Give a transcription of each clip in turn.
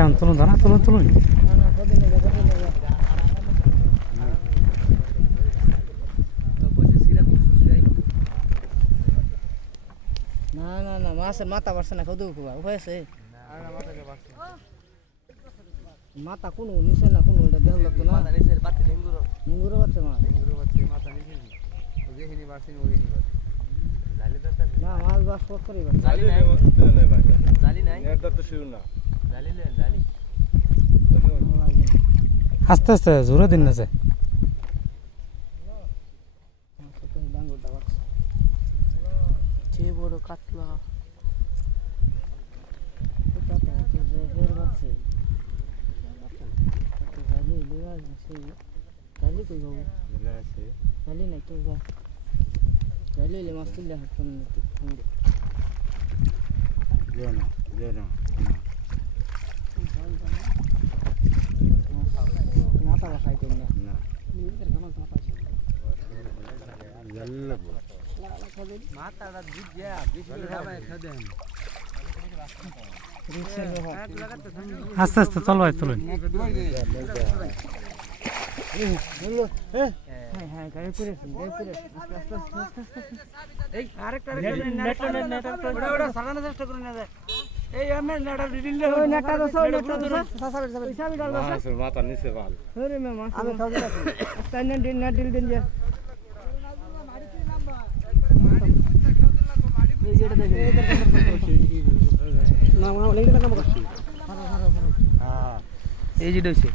এখন তুলুন দানা তুলুন তুলুন না না না মাছের মাথা বাড়ছে না খাওয়া খুব উপায় আছে মাথা কোনো নিচে না কোনো এটা দেহ লাগতো না ডেঙ্গুরো বাচ্চা মাছ না মাছ বাস করে আস্তে আস্তে জোরে দিন না যে বড় কাতলা মাছ তুললে মাথা বাসাই করি না মাথাটা দুধ দিয়া বেশি করে খাবেন আস্তে আস্তে চলো ভাই তুলুন এই যেটা হচ্ছে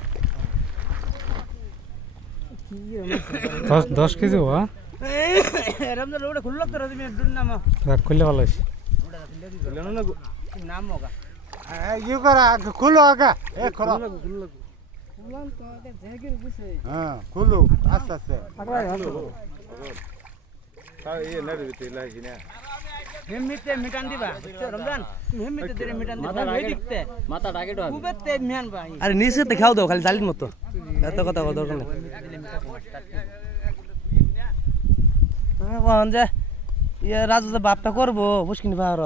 10 কেজি হওয়া খুললো তো খুললে ভালো হয়েছে নাম হোগা ইয়ে করা খুলো আগা এ খোলো হ্যাঁ খুলো আস্তে আস্তে হেমিতে মিটান দিবা রমজান হেমিতে তেরে মিটান দিবা দেখতে মাথা টার্গেট হবে খুবতে মিয়ান ভাই আরে নিচেতে খাও দাও খালি জালির মতো এত কথা দরকার নেই কোন যে ইয়ে রাজু যে বাপটা করব পুষ্কিনি পাহাড়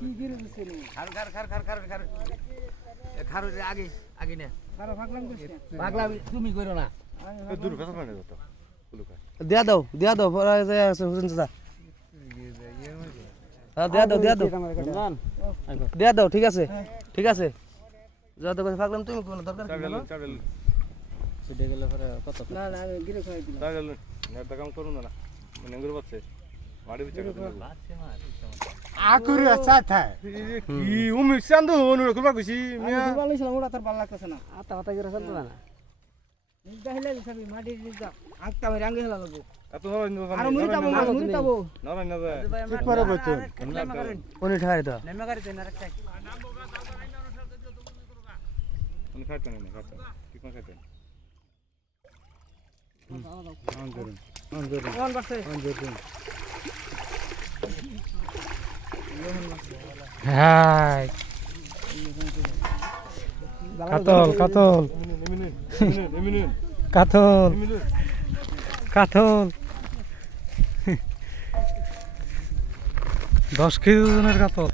কি গিরে দিছে নি খার আগে আগে না খার ভাগলাম তুমি কইরো না দূর কথা মানে কত দিয়া দাও পরে যে আছে হুসেন চাচা দিয়া দাও ঠিক আছে যত কথা থাকলাম তুমি কোনো দরকার সেটা গেলে পরে কত না না আমি গিরে খাই দিলাম তাহলে নেটা কাম করুন না নেঙ্গুর বাচ্চা মারি বিচা আকুরে সাথে কি উমি চান্দু অনুর কুবা কইছি মিয়া ভালো ছিল ওটা তোর ভালো লাগতেছে না আতা আতা গিরে চলতো না নিদাইলে সবই মাটি দিদা আত্তা মে রাঙ্গে হলা লাগবো এত ধর আর মুনি তাবো না ঠিক করে বলতো কোনি ঠাই তো নেমে গাড়ি দেন আরেকটা উনি খাইতে না খাইতে ঠিক না খাইতে কোন বাসে হাই কাতল কাতল কাতল কাতল 10 কেজি ওজনের কাতল